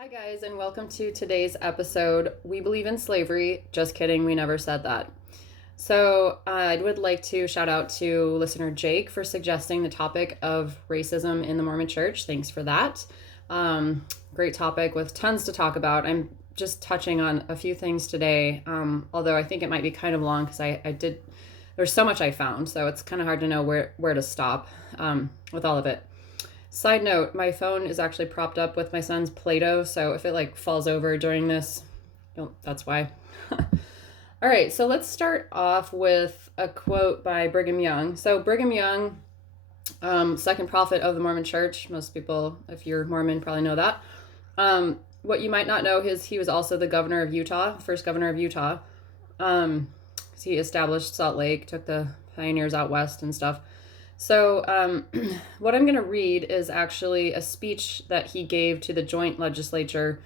Hi, guys, and welcome to today's episode. We believe in slavery. Just kidding, we never said that. So, I would like to shout out to listener Jake for suggesting the topic of racism in the Mormon Church. Thanks for that. Great topic with tons to talk about. I'm just touching on a few things today, although I think it might be kind of long because there's so much I found, so it's kind of hard to know where to stop with all of it. Side note, my phone is actually propped up with my son's Play-Doh, so if it falls over during this, that's why. All right, so let's start off with a quote by Brigham Young. So Brigham Young, second prophet of the Mormon Church. Most people, if you're Mormon, probably know that. What you might not know is he was also the governor of Utah, first governor of Utah. He established Salt Lake, took the pioneers out west and stuff. So what I'm going to read is actually a speech that he gave to the joint legislature,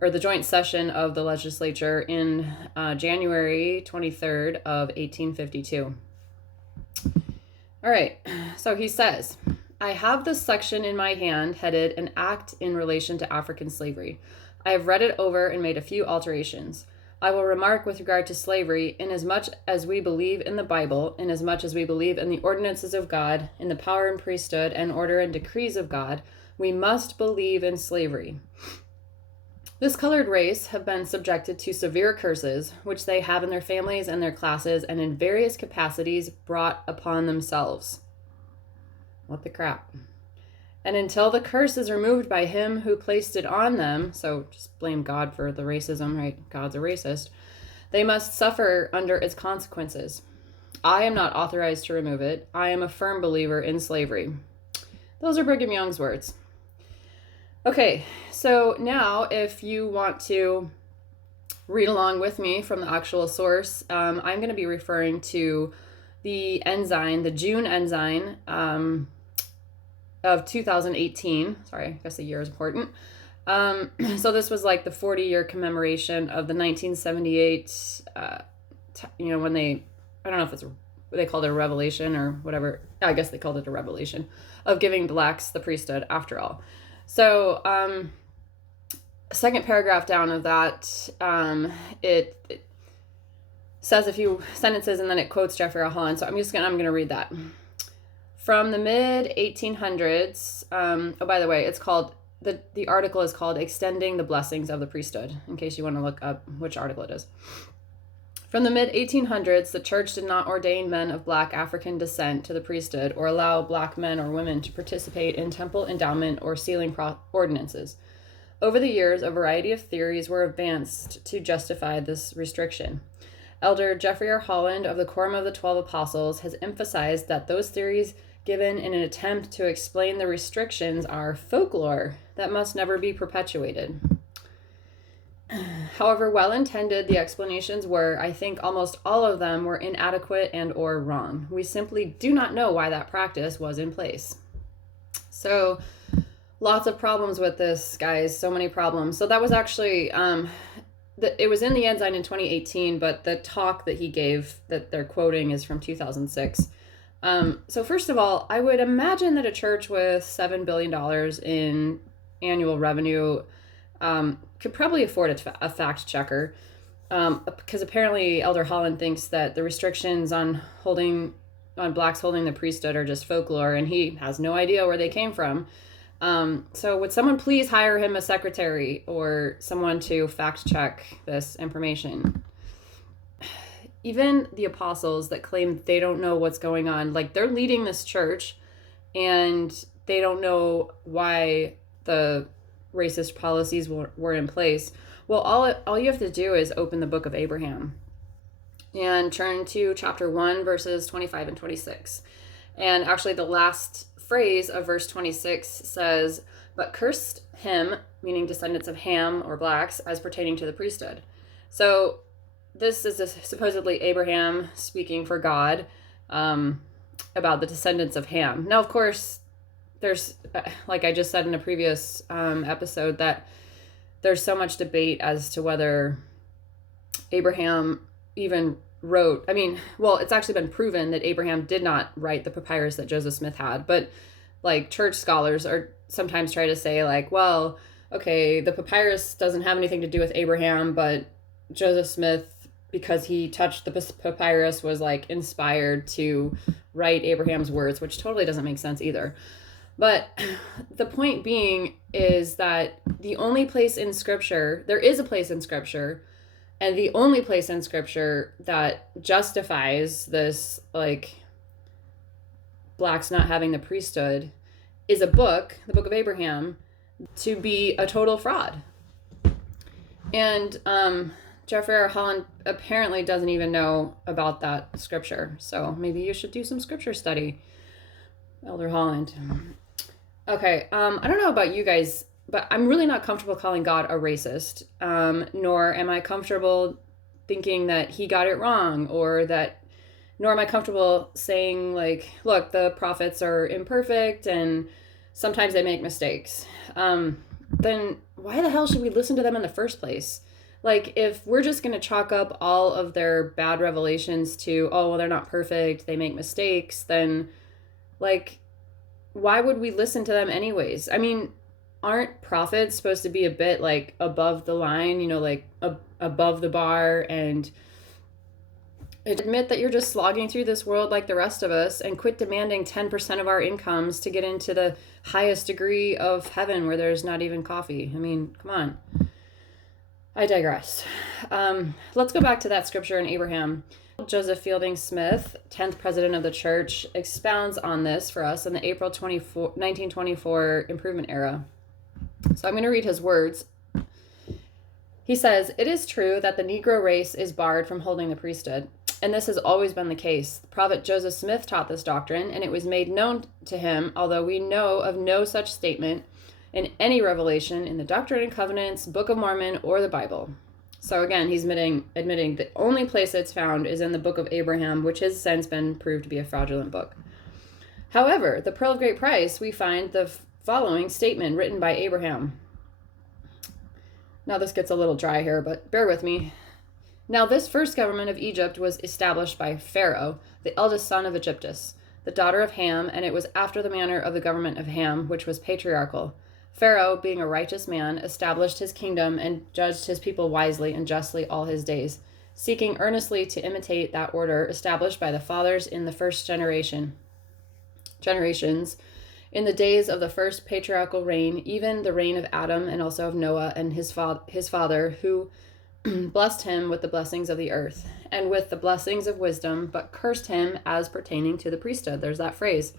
or the joint session of the legislature in January 23rd of 1852. All right, so he says, "I have this section in my hand headed An Act in Relation to African Slavery. I have read it over and made a few alterations. I will remark with regard to slavery, inasmuch as we believe in the Bible, inasmuch as we believe in the ordinances of God, in the power and priesthood and order and decrees of God, we must believe in slavery. This colored race have been subjected to severe curses, which they have in their families and their classes and in various capacities brought upon themselves." What the crap? "And until the curse is removed by him who placed it on them," so just blame God for the racism, right? God's a racist. "They must suffer under its consequences. I am not authorized to remove it. I am a firm believer in slavery." Those are Brigham Young's words. Okay, so now if you want to read along with me from the actual source, I'm going to be referring to the ensign, the June ensign, of 2018. Sorry, I guess the year is important. So this was the 40-year commemoration of the 1978, when I don't know if they called it a revelation or whatever. I guess they called it a revelation of giving blacks the priesthood after all. So, second paragraph down of that, it says a few sentences and then it quotes Jeffrey R. Holland. So I'm going to read that. From the mid-1800s, by the way, it's called, the article is called Extending the Blessings of the Priesthood, in case you want to look up which article it is. From the mid-1800s, the church did not ordain men of black African descent to the priesthood or allow black men or women to participate in temple endowment or sealing ordinances. Over the years, a variety of theories were advanced to justify this restriction. Elder Jeffrey R. Holland of the Quorum of the 12 Apostles has emphasized that those theories given in an attempt to explain the restrictions are folklore that must never be perpetuated. However well-intended the explanations were, I think almost all of them were inadequate and or wrong. We simply do not know why that practice was in place. So, lots of problems with this, guys. So many problems. So that was actually, it was in the ensign in 2018, but the talk that he gave that they're quoting is from 2006. So first of all, I would imagine that a church with $7 billion in annual revenue could probably afford a fact checker, because apparently Elder Holland thinks that the restrictions on blacks holding the priesthood are just folklore, and he has no idea where they came from. So would someone please hire him a secretary or someone to fact check this information? Even the apostles that claim they don't know what's going on, they're leading this church and they don't know why the racist policies were in place. Well, all you have to do is open the book of Abraham and turn to chapter 1, verses 25 and 26. And actually the last phrase of verse 26 says, "But cursed him," meaning descendants of Ham or blacks, "as pertaining to the priesthood." So this is supposedly Abraham speaking for God about the descendants of Ham. Now, of course, there's, like I just said in a previous episode, that there's so much debate as to whether Abraham even wrote, it's actually been proven that Abraham did not write the papyrus that Joseph Smith had, but church scholars are sometimes try to say okay, the papyrus doesn't have anything to do with Abraham, but Joseph Smith, because he touched the papyrus, was like inspired to write Abraham's words, which totally doesn't make sense either. But the point being is that the only place in Scripture, there is a place in Scripture, and the only place in Scripture that justifies this, like, blacks not having the priesthood, is a book, the Book of Abraham, to be a total fraud. And Jeffrey R. Holland apparently doesn't even know about that scripture. So maybe you should do some scripture study, Elder Holland. Okay, I don't know about you guys, but I'm really not comfortable calling God a racist, nor am I comfortable thinking that he got it wrong, nor am I comfortable saying, like, look, the prophets are imperfect and sometimes they make mistakes. Then why the hell should we listen to them in the first place? Like, if we're just going to chalk up all of their bad revelations to, oh, well, they're not perfect, they make mistakes, then, like, why would we listen to them anyways? I mean, aren't prophets supposed to be a bit, like, above the line, like, above the bar, and admit that you're just slogging through this world like the rest of us, and quit demanding 10% of our incomes to get into the highest degree of heaven where there's not even coffee? I mean, come on. I digress. Let's go back to that scripture in Abraham. Joseph Fielding Smith, 10th president of the church, expounds on this for us in the April 1924 Improvement era. So I'm going to read his words. He says, "It is true that the Negro race is barred from holding the priesthood, and this has always been the case. The prophet Joseph Smith taught this doctrine, and it was made known to him, although we know of no such statement in any revelation in the Doctrine and Covenants, Book of Mormon, or the Bible." So again, he's admitting the only place it's found is in the Book of Abraham, which has since been proved to be a fraudulent book. However, the Pearl of Great Price, we find the following statement written by Abraham. Now this gets a little dry here, but bear with me. "Now this first government of Egypt was established by Pharaoh, the eldest son of Egyptus, the daughter of Ham, and it was after the manner of the government of Ham, which was patriarchal. Pharaoh, being a righteous man, established his kingdom and judged his people wisely and justly all his days, seeking earnestly to imitate that order established by the fathers in the first generations, in the days of the first patriarchal reign, even the reign of Adam and also of Noah and his father, who blessed him with the blessings of the earth and with the blessings of wisdom, but cursed him as pertaining to the priesthood." There's that phrase.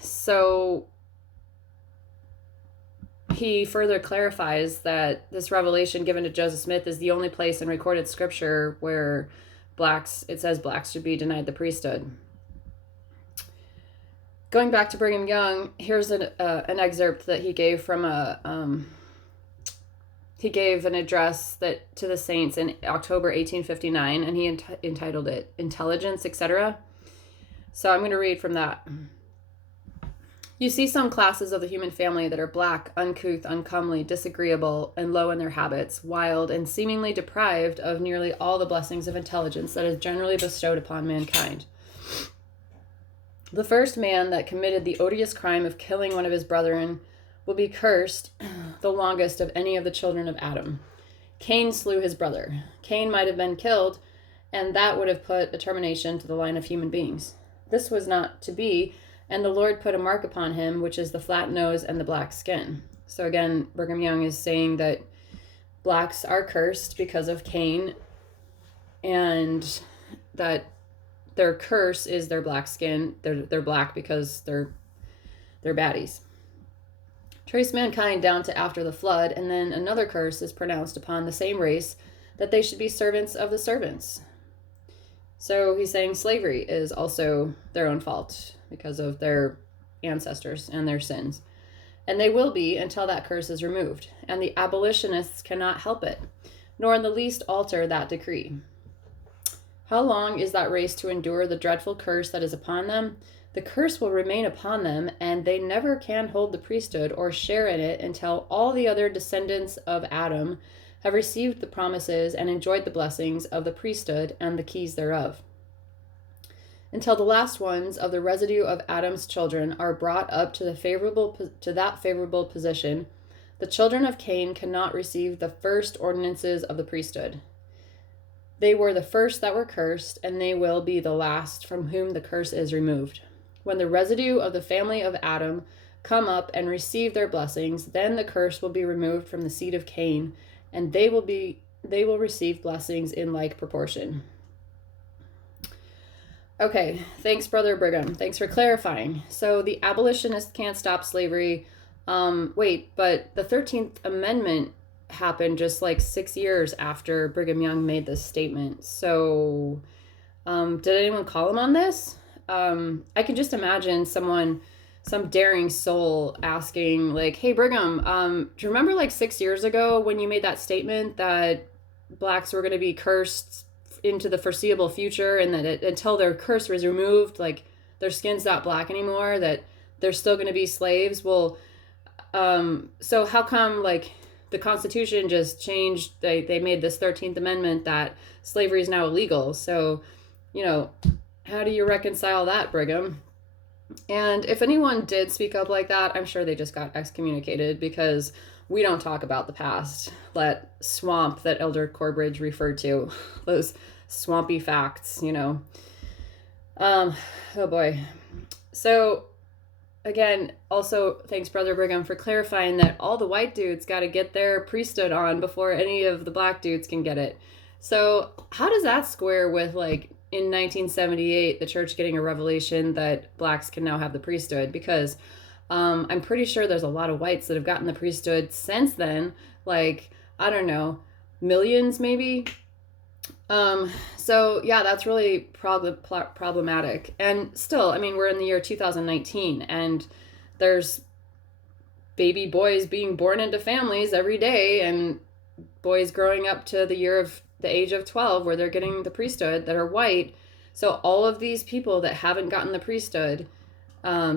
So he further clarifies that this revelation given to Joseph Smith is the only place in recorded scripture where it says blacks should be denied the priesthood. Going back to Brigham Young, here's an excerpt that he gave from he gave an address to the saints in October 1859, and he entitled it "Intelligence, etc." So I'm going to read from that. "You see some classes of the human family that are black, uncouth, uncomely, disagreeable, and low in their habits, wild, and seemingly deprived of nearly all the blessings of intelligence that is generally bestowed upon mankind. The first man that committed the odious crime of killing one of his brethren will be cursed the longest of any of the children of Adam. Cain slew his brother. Cain might have been killed, and that would have put a termination to the line of human beings. This was not to be, and the Lord put a mark upon him, which is the flat nose and the black skin." So again, Brigham Young is saying that blacks are cursed because of Cain, and that their curse is their black skin. They're black because they're baddies. Trace mankind down to after the flood, and then another curse is pronounced upon the same race, that they should be servants of the servants. So he's saying slavery is also their own fault because of their ancestors and their sins. And they will be until that curse is removed, and the abolitionists cannot help it, nor in the least alter that decree. How long is that race to endure the dreadful curse that is upon them? The curse will remain upon them, and they never can hold the priesthood or share in it until all the other descendants of Adam have received the promises and enjoyed the blessings of the priesthood and the keys thereof. until the last ones of the residue of Adam's children are brought up to that favorable position, the children of Cain cannot receive the first ordinances of the priesthood. They were the first that were cursed, and they will be the last from whom the curse is removed. When the residue of the family of Adam come up and receive their blessings, then the curse will be removed from the seed of Cain, and they will receive blessings in like proportion. Okay, thanks, Brother Brigham. Thanks for clarifying. So the abolitionists can't stop slavery. Wait, but the 13th Amendment happened just like 6 years after Brigham Young made this statement. So did anyone call him on this? I can just imagine some daring soul asking like, hey, Brigham, do you remember like 6 years ago when you made that statement that blacks were going to be cursed into the foreseeable future, and that until their curse was removed, like their skin's not black anymore, that they're still going to be slaves? Well, so how come like the Constitution just changed? They made this 13th Amendment that slavery is now illegal. So, how do you reconcile that, Brigham? And if anyone did speak up like that, I'm sure they just got excommunicated, because we don't talk about the past. That swamp that Elder Corbridge referred to, those swampy facts, oh boy. So again, also thanks, Brother Brigham, for clarifying that all the white dudes got to get their priesthood on before any of the black dudes can get it. So how does that square with like in 1978, the church getting a revelation that blacks can now have the priesthood? Because I'm pretty sure there's a lot of whites that have gotten the priesthood since then, like, I don't know, millions maybe. So yeah, that's really problematic. And still, I mean, we're in the year 2019, and there's baby boys being born into families every day, and boys growing up to the age of 12 where they're getting the priesthood that are white. So all of these people that haven't gotten the priesthood,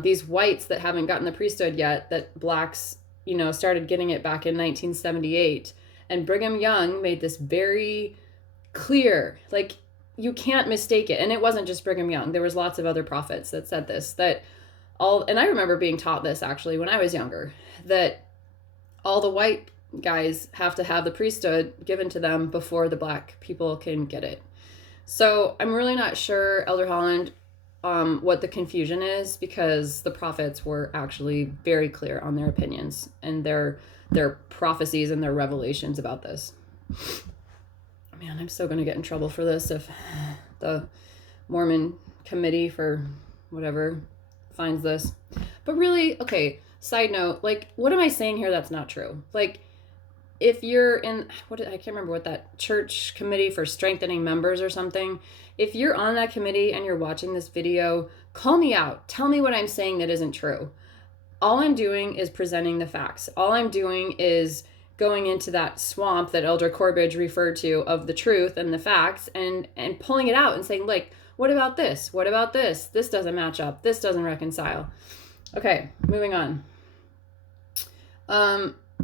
these whites that haven't gotten the priesthood yet, that blacks, started getting it back in 1978. And Brigham Young made this very clear, like, you can't mistake it. And it wasn't just Brigham Young. There was lots of other prophets that said this, and I remember being taught this actually when I was younger, that all the white guys have to have the priesthood given to them before the black people can get it. So I'm really not sure, Elder Holland, what the confusion is, because the prophets were actually very clear on their opinions and their prophecies and their revelations about this. Man, I'm so going to get in trouble for this if the Mormon committee for whatever finds this. But really, okay, side note, like, what am I saying here that's not true? Like, if you're in, I can't remember what that church committee for strengthening members or something, if you're on that committee and you're watching this video, call me out. Tell me what I'm saying that isn't true. All I'm doing is presenting the facts. All I'm doing is going into that swamp that Elder Corbridge referred to of the truth and the facts, and pulling it out and saying, like, what about this? What about this? This doesn't match up. This doesn't reconcile. Okay, moving on.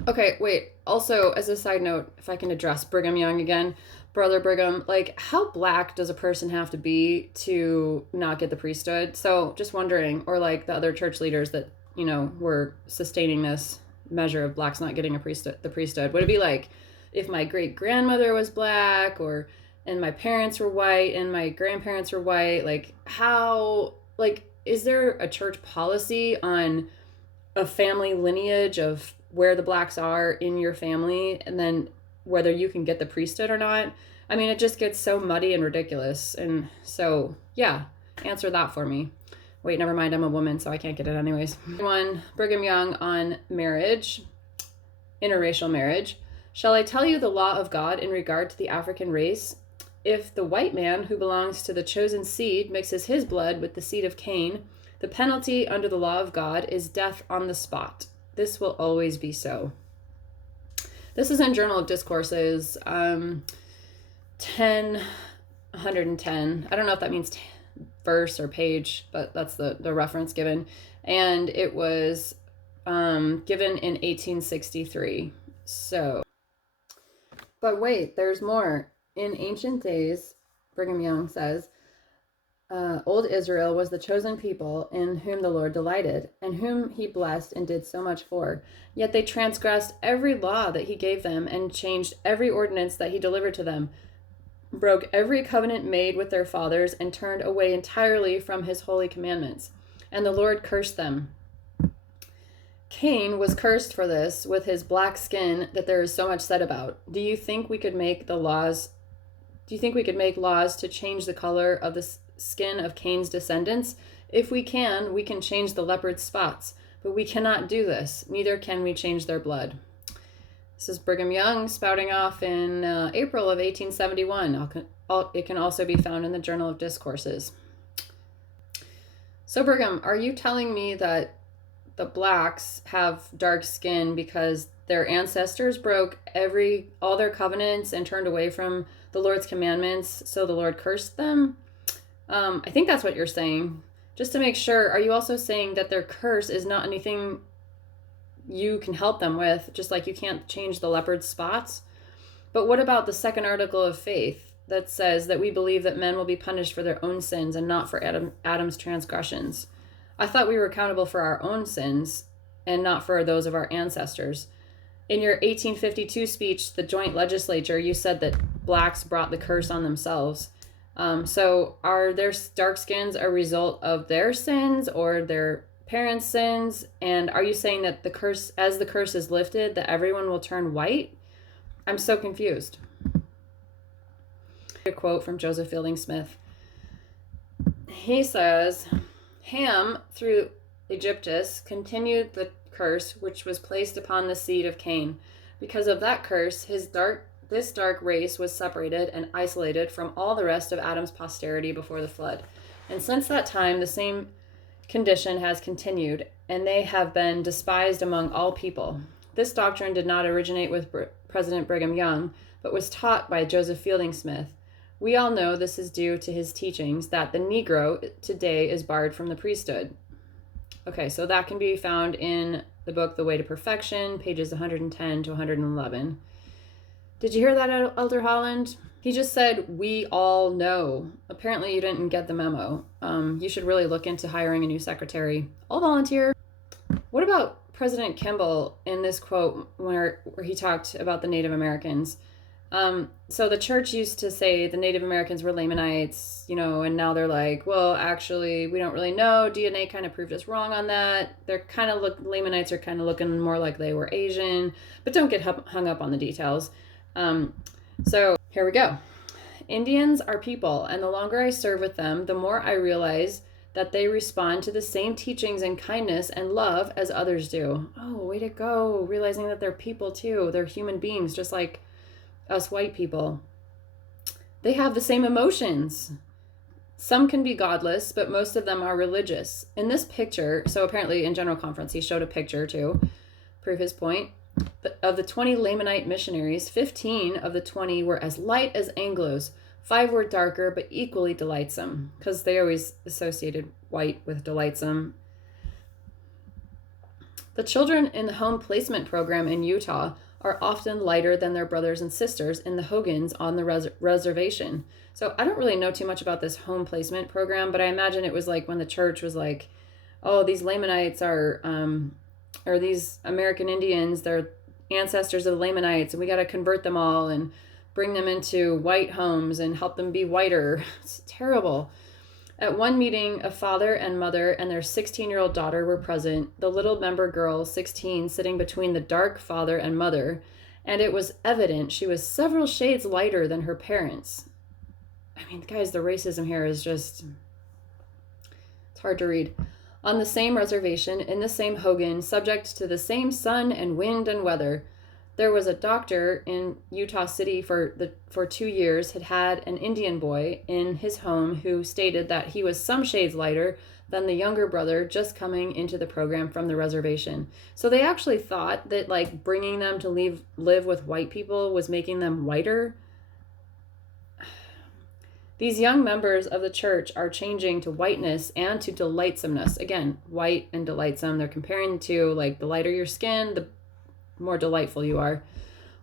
Okay, wait. Also, as a side note, if I can address Brigham Young again, Brother Brigham, like, how black does a person have to be to not get the priesthood? So just wondering, or like the other church leaders that, were sustaining this measure of blacks not getting the priesthood. Would it be like if my great grandmother was black, and my parents were white and my grandparents were white? Like, how, like, is there a church policy on a family lineage of where the blacks are in your family, and then whether you can get the priesthood or not? I mean, it just gets so muddy and ridiculous. And so, yeah, answer that for me. Wait, never mind, I'm a woman, so I can't get it anyways. One, Brigham Young on marriage, interracial marriage. Shall I tell you the law of God in regard to the African race? If the white man who belongs to the chosen seed mixes his blood with the seed of Cain, the penalty under the law of God is death on the spot. This will always be so. This is in Journal of Discourses, 110. I don't know if that means verse or page, but that's the reference given. And it was given in 1863. So, but wait, there's more. In ancient days, Brigham Young says, Old Israel was the chosen people in whom the Lord delighted, and whom he blessed and did so much for. Yet they transgressed every law that he gave them, and changed every ordinance that he delivered to them, broke every covenant made with their fathers, and turned away entirely from his holy commandments. And the Lord cursed them. Cain was cursed for this, with his black skin that there is so much said about. Do you think we could make laws to change the color of the skin of Cain's descendants? If we can change the leopard's spots. But we cannot do this. Neither can we change their blood. This is Brigham Young spouting off in April of 1871. It can also be found in the Journal of Discourses. So Brigham, are you telling me that the blacks have dark skin because their ancestors broke all their covenants and turned away from the Lord's commandments, so the Lord cursed them? I think that's what you're saying. Just to make sure, are you also saying that their curse is not anything you can help them with, just like you can't change the leopard's spots? But what about the second article of faith that says that we believe that men will be punished for their own sins and not for Adam's transgressions? I thought we were accountable for our own sins and not for those of our ancestors. In your 1852 speech, the joint legislature, you said that blacks brought the curse on themselves. So are their dark skins a result of their sins or their parents' sins? And are you saying that as the curse is lifted, that everyone will turn white? I'm so confused. A quote from Joseph Fielding Smith. He says, Ham, through Egyptus, continued the curse which was placed upon the seed of Cain. Because of that curse, this dark race was separated and isolated from all the rest of Adam's posterity before the flood. And since that time, the same condition has continued, and they have been despised among all people. This doctrine did not originate with President Brigham Young, but was taught by Joseph Fielding Smith. We all know this is due to his teachings that the Negro today is barred from the priesthood. Okay, so that can be found in the book The Way to Perfection, pages 110 to 111. Did you hear that, Elder Holland? He just said, we all know. Apparently you didn't get the memo. You should really look into hiring a new secretary. I'll volunteer. What about President Kimball in this quote where he talked about the Native Americans? So the church used to say the Native Americans were Lamanites, and now they're like, well, actually, we don't really know. DNA kind of proved us wrong on that. Lamanites are kind of looking more like they were Asian, but don't get hung up on the details. So here we go. Indians are people, and the longer I serve with them, the more I realize that they respond to the same teachings and kindness and love as others do. Oh, way to go. Realizing that they're people too. They're human beings, just like us white people. They have the same emotions. Some can be godless, but most of them are religious. In this picture, so apparently in General Conference, he showed a picture to prove his point. Of the 20 Lamanite missionaries, 15 of the 20 were as light as Anglos. 5 were darker, but equally delightsome, because they always associated white with delightsome. The children in the home placement program in Utah are often lighter than their brothers and sisters in the Hogans on the reservation. So I don't really know too much about this home placement program, but I imagine it was like when the church was like, oh, these Lamanites are, or these American Indians, they're ancestors of the Lamanites, and we got to convert them all and bring them into white homes and help them be whiter. It's terrible. At one meeting, a father and mother and their 16-year-old daughter were present, the little member girl, 16, sitting between the dark father and mother, and it was evident she was several shades lighter than her parents. I mean, guys, the racism here is just, it's hard to read. On the same reservation, in the same Hogan, subject to the same sun and wind and weather, there was a doctor in Utah City for 2 years, had an Indian boy in his home who stated that he was some shades lighter than the younger brother just coming into the program from the reservation. So they actually thought that like bringing them to live with white people was making them whiter. These young members of the church are changing to whiteness and to delightsomeness. Again, white and delightsome. They're comparing to like the lighter your skin, the more delightful you are.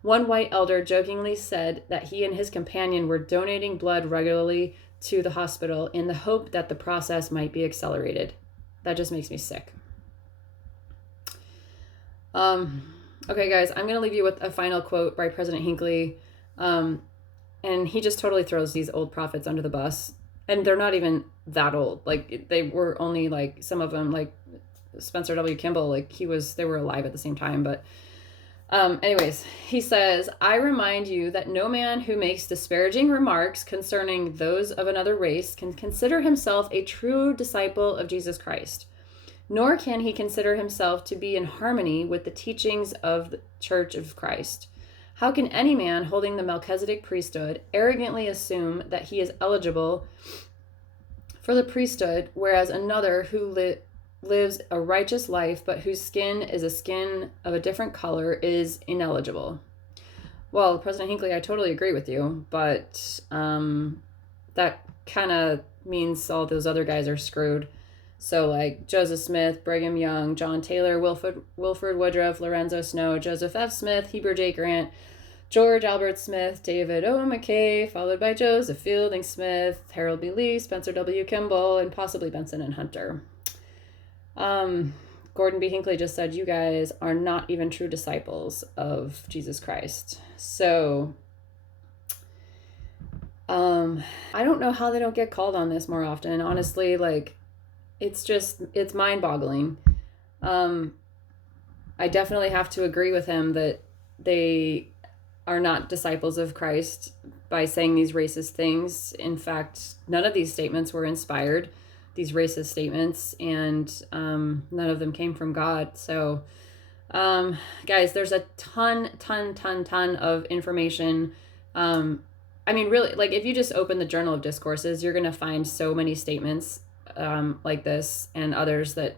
One white elder jokingly said that he and his companion were donating blood regularly to the hospital in the hope that the process might be accelerated. That just makes me sick. Okay, guys, I'm going to leave you with a final quote by President Hinckley. And he just totally throws these old prophets under the bus. And they're not even that old. Like, they were only, like, some of them, like Spencer W. Kimball, like, they were alive at the same time. But anyways, he says, I remind you that no man who makes disparaging remarks concerning those of another race can consider himself a true disciple of Jesus Christ, nor can he consider himself to be in harmony with the teachings of the Church of Christ. How can any man holding the Melchizedek priesthood arrogantly assume that he is eligible for the priesthood, whereas another who lives a righteous life but whose skin is a skin of a different color is ineligible? Well, President Hinckley, I totally agree with you, but that kind of means all those other guys are screwed. So, like Joseph Smith, Brigham Young, John Taylor, Wilford Woodruff, Lorenzo Snow, Joseph F. Smith, Heber J. Grant, George Albert Smith, David O. McKay, followed by Joseph Fielding Smith, Harold B. Lee, Spencer W. Kimball, and possibly Benson and Hunter. Gordon B. Hinckley just said, you guys are not even true disciples of Jesus Christ. So, I don't know how they don't get called on this more often. Honestly, like, it's mind-boggling. I definitely have to agree with him that they are not disciples of Christ by saying these racist things. In fact, none of these statements were inspired, these racist statements, and none of them came from God. So, guys, there's a ton of information. I mean, really, like, if you just open the Journal of Discourses, you're going to find so many statements like this and others that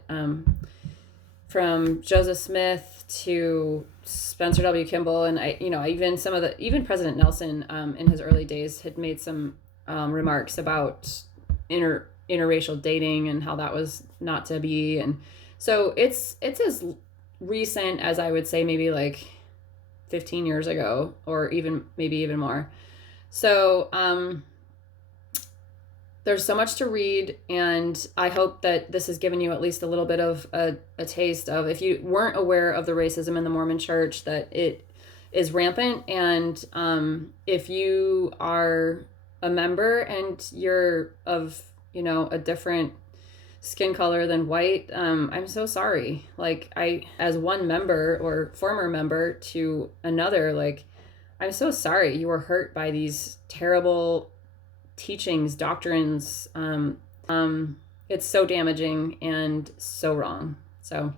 from Joseph Smith to Spencer W. Kimball, and even President Nelson in his early days had made some remarks about interracial dating and how that was not to be. And so it's as recent as, I would say, maybe like 15 years ago, or maybe even more. So there's so much to read, and I hope that this has given you at least a little bit of a taste of, if you weren't aware of the racism in the Mormon Church, that it is rampant. And if you are a member and you're of, a different skin color than white, I'm so sorry. Like, as one member or former member to another, like, I'm so sorry you were hurt by these terrible teachings, doctrines. It's so damaging and so wrong. So